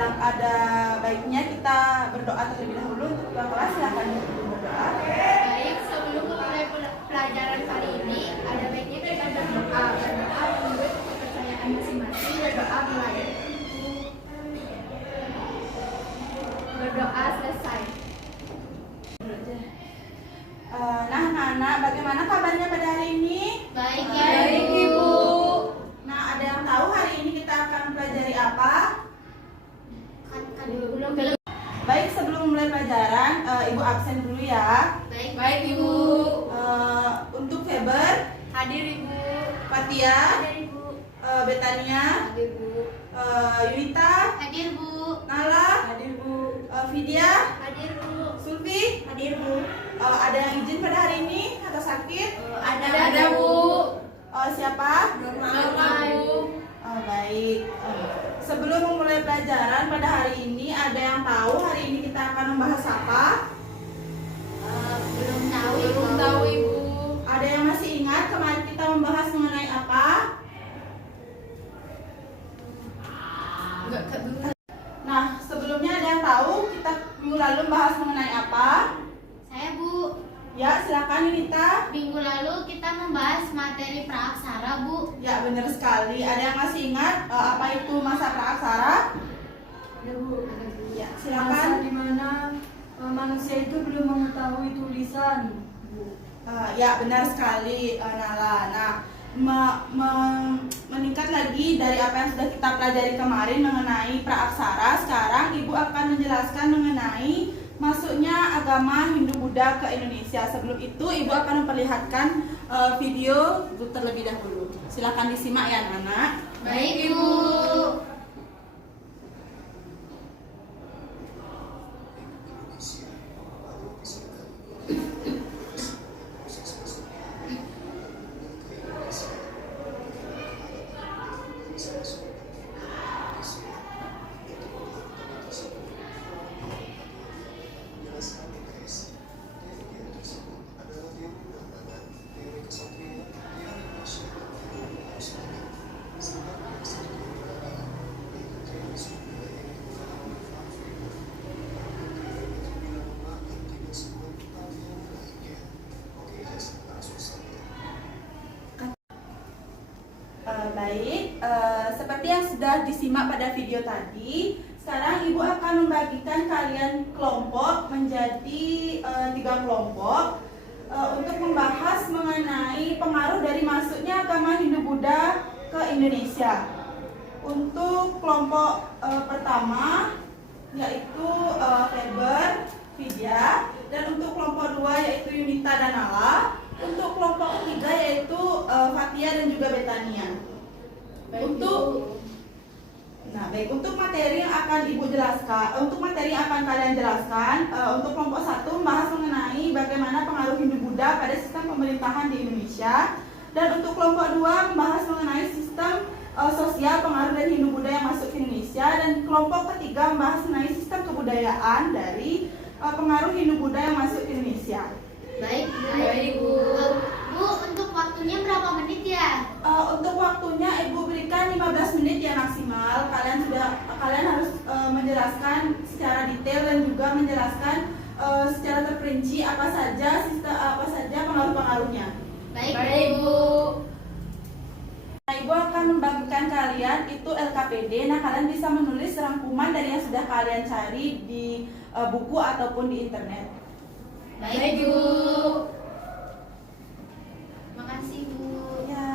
ada baiknya kita berdoa terlebih dahulu untuk ketua kelas. Silakan berdoa. Baik, sebelum memulai pelajaran kali ini, ada baiknya kita berdoa menurut kepercayaan masing-masing. Berdoa mulai. Berdoa selesai. Nah, anak-anak, bagaimana kabarnya pada hari ini? Baik, Baik, Ibu. Nah, ada yang tahu hari ini kita akan pelajari apa? Belum. Baik, sebelum mulai pelajaran, Ibu absen dulu ya. Baik, Ibu. Untuk Feber, Hadir Ibu. Fatia, Hadir Ibu. Betania, Hadir, Bu. Yunita, Hadir Bu. Nala, Hadir, Bu. Vidya, Hadir Bu. Sulfi. Hadir Bu. Ada yang izin pada hari ini atau sakit? Ada, Bu. Siapa? Norma, Bu. Baik. Sebelum memulai pelajaran pada hari ini, ada yang tahu hari ini kita akan membahas apa? Belum tahu. Belum tahu, Ibu. Ada yang masih ingat kemarin kita membahas mengenai apa? Enggak, Kak, dulu. Nah, sebelumnya ada yang tahu kita minggu lalu membahas mengenai apa? Saya Bu. Ya, silakan Yunita. Minggu lalu kita membahas materi praaksara Bu. Ya, benar sekali. Ada yang masih ingat apa itu masa praaksara? Ada, Bu. Ya, Masa silakan. di mana manusia itu belum mengetahui tulisan, Bu. Ya, benar sekali, Nala. Nah, meningkat lagi dari apa yang sudah kita pelajari kemarin mengenai praaksara, sekarang Ibu akan menjelaskan mengenai masuknya agama Hindu-Buddha ke Indonesia. Sebelum itu, Ibu akan memperlihatkan video terlebih dahulu. Silakan disimak ya, anak-anak. Baik Bu. Baik, seperti yang sudah disimak pada video tadi, sekarang Ibu akan membagikan kalian kelompok menjadi 3 kelompok untuk membahas mengenai pengaruh dari masuknya agama Hindu-Buddha ke Indonesia. Untuk kelompok pertama yaitu Feber, Vidya, dan untuk kelompok 2 yaitu Yunita dan Nala. Untuk kelompok ketiga yaitu Fatia dan juga Betania. Untuk materi yang akan Ibu jelaskan, untuk materi yang akan kalian jelaskan, untuk kelompok 1 membahas mengenai bagaimana pengaruh Hindu-Buddha pada sistem pemerintahan di Indonesia, dan untuk kelompok 2 membahas mengenai sistem sosial pengaruh dari Hindu-Buddha yang masuk ke Indonesia, dan kelompok ketiga membahas mengenai sistem kebudayaan dari pengaruh Hindu-Buddha yang masuk ke Indonesia. Baik Bu. Bu, untuk waktunya berapa menit ya? Untuk waktunya Ibu berikan 15 menit ya maksimal. Kalian harus menjelaskan secara detail dan juga menjelaskan secara terperinci apa saja pengaruh-pengaruhnya. Baik Bu. Nah, Ibu akan membagikan kalian itu LKPD. Nah, kalian bisa menulis rangkuman dari yang sudah kalian cari di buku ataupun di internet. Baik Bu. Makasih Bu. Ya.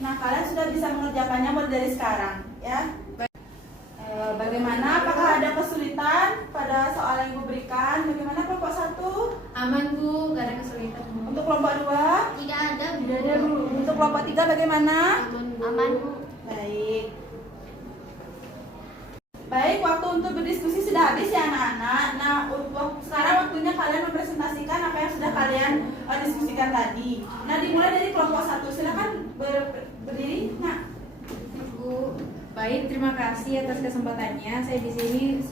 Nah, kalian sudah bisa mengerjakannya mulai dari sekarang, ya. Bagaimana? Apakah ada kesulitan pada soal yang Ibu berikan? Bagaimana kelompok 1? Aman, Bu. Gak ada kesulitan, Bu. Untuk kelompok 2? Tidak ada Bu. Tidak ada, Bu. Untuk kelompok 3 bagaimana? Aman Bu. Baik. Baik, waktu untuk berdiskusi sudah habis ya anak-anak. Nah, sekarang waktunya kalian mempresentasikan apa yang sudah kalian diskusikan tadi. Nah, dimulai dari kelompok 1. Silakan berdiri. Nah, Bu. Baik, terima kasih atas kesempatannya. Saya di sini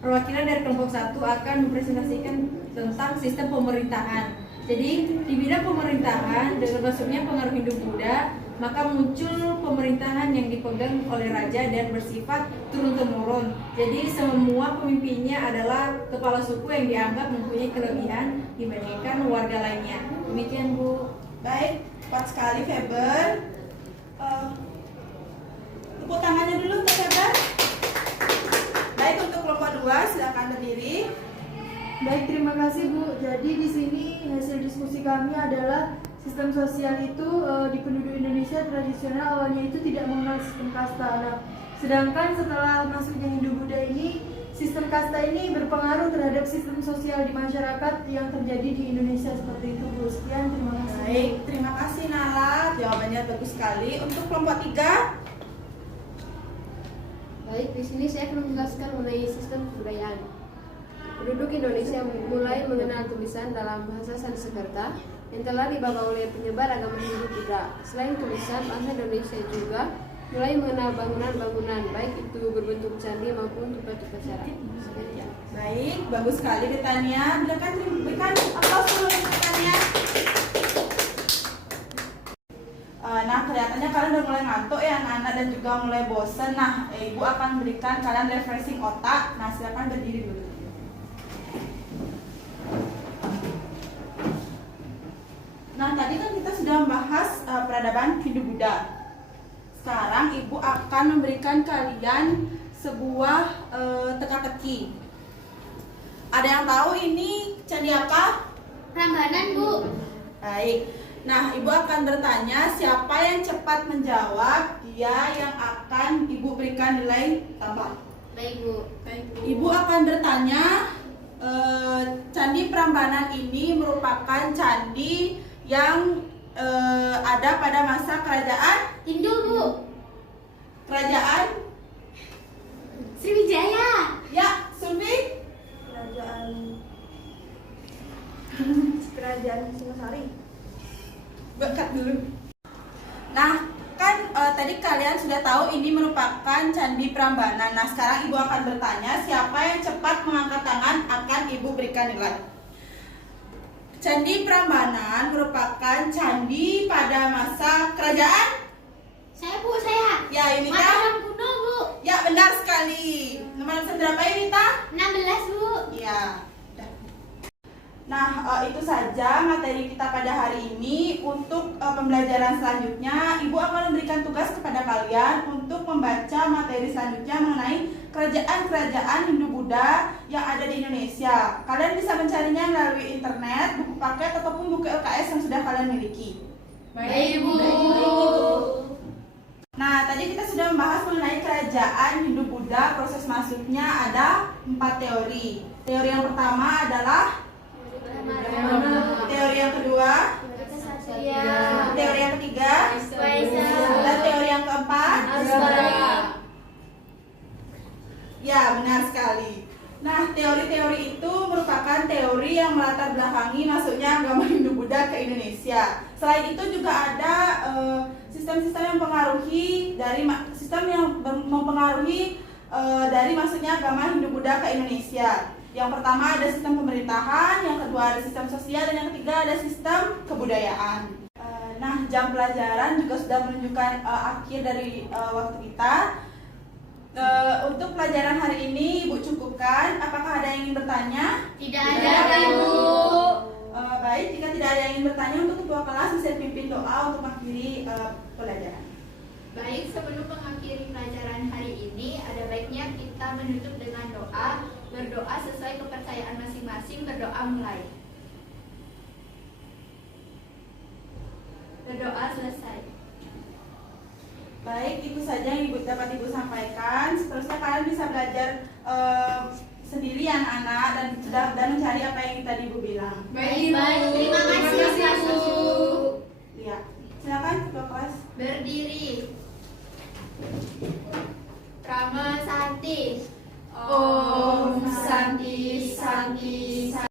perwakilan dari kelompok 1 akan mempresentasikan tentang sistem pemerintahan. Jadi, di bidang pemerintahan dengan masuknya pengaruh Hindu-Buddha, maka muncul pemerintahan yang dipegang oleh raja dan bersifat turun-temurun. Jadi semua pemimpinnya adalah kepala suku yang dianggap mempunyai kelebihan dibandingkan warga lainnya. Demikian Bu. Baik, tepat sekali Feber. Tepuk tangannya dulu untuk Feber. Baik, untuk kelompok 2 silakan berdiri. Baik, terima kasih Bu. Jadi di sini hasil diskusi kami adalah sistem sosial itu di penduduk Indonesia tradisional awalnya itu tidak mengenal sistem kasta. Nah, sedangkan setelah masuknya Hindu-Buddha ini, sistem kasta ini berpengaruh terhadap sistem sosial di masyarakat yang terjadi di Indonesia seperti itu Bu. Sekian, terima kasih. Baik, terima kasih Nala. Jawabannya bagus sekali. Untuk kelompok 3. Baik, di sini saya akan menjelaskan mengenai sistem kebudayaan. Penduduk Indonesia mulai mengenal tulisan dalam bahasa Sanskerta yang telah dibawa oleh penyebar agama Hindu-Buddha. Selain tulisan, bangsa Indonesia juga mulai mengenal bangunan-bangunan, baik itu berbentuk candi maupun tempat upacara. Sekian. Baik, bagus sekali Betania. Berikan aplaus dulu untuk Betania. Nah, kelihatannya kalian udah mulai ngantuk ya anak-anak dan juga mulai bosen. Nah, Ibu akan berikan kalian refreshing otak. Nah, silakan berdiri dulu. Nah, tadi kan kita sudah membahas peradaban Hindu-Buddha. Sekarang Ibu akan memberikan kalian sebuah teka-teki. Ada yang tahu ini candi apa? Prambanan Bu. Baik. Nah, Ibu akan bertanya siapa yang cepat menjawab, dia yang akan Ibu berikan nilai tambah. Baik Bu. Ibu akan bertanya, Candi Prambanan ini merupakan candi yang ada pada masa kerajaan Hindu Bu. Kerajaan Sriwijaya. ya, Sulfi? Kerajaan Singosari. Bekat dulu. Nah, kan tadi kalian sudah tahu ini merupakan Candi Prambanan. Nah, sekarang Ibu akan bertanya siapa yang cepat mengangkat tangan akan Ibu berikan nilai. Candi Prambanan merupakan candi pada masa kerajaan? Saya Bu, saya. Ya, Yunita? Mataram kuno Bu. Ya, benar sekali. Nomor berapa Yunita? 16 Bu. Ya. Nah, itu saja materi kita pada hari ini. Untuk pembelajaran selanjutnya, Ibu akan memberikan tugas kepada kalian untuk membaca materi selanjutnya mengenai kerajaan-kerajaan Hindu-Buddha yang ada di Indonesia. Kalian bisa mencarinya melalui internet, buku paket, ataupun buku LKS yang sudah kalian miliki. Baik Bu. Nah, tadi kita sudah membahas mengenai kerajaan Hindu-Buddha. Proses masuknya ada 4 teori. Teori yang pertama adalah teori yang kedua, teori yang ketiga, dan teori yang keempat. Ya, benar sekali. Nah, teori-teori itu merupakan teori yang melatar belakangi masuknya agama Hindu-Buddha ke Indonesia. Selain itu juga ada sistem-sistem yang mempengaruhi dari masuknya agama Hindu-Buddha ke Indonesia. Yang pertama ada sistem pemerintahan, yang kedua ada sistem sosial, dan yang ketiga ada sistem kebudayaan. Nah, jam pelajaran juga sudah menunjukkan akhir dari waktu kita. Untuk pelajaran hari ini Ibu cukupkan. Apakah ada yang ingin bertanya? Tidak ada Bu. Baik, jika tidak ada yang ingin bertanya, untuk ketua kelas bisa pimpin doa untuk mengakhiri pelajaran. Baik, sebelum mengakhiri pelajaran hari ini, ada baiknya kita menutup dengan doa. Berdoa sesuai kepercayaan masing-masing. Berdoa mulai. Berdoa selesai. Baik, itu saja yang dapat Ibu sampaikan. Seterusnya kalian bisa belajar sendiri anak-anak dan mencari apa yang tadi Ibu bilang. Baik, terima kasih Bu. Ya, silakan ketua kelas. Berdiri. Prama Santi. Om Santi Santi Santi.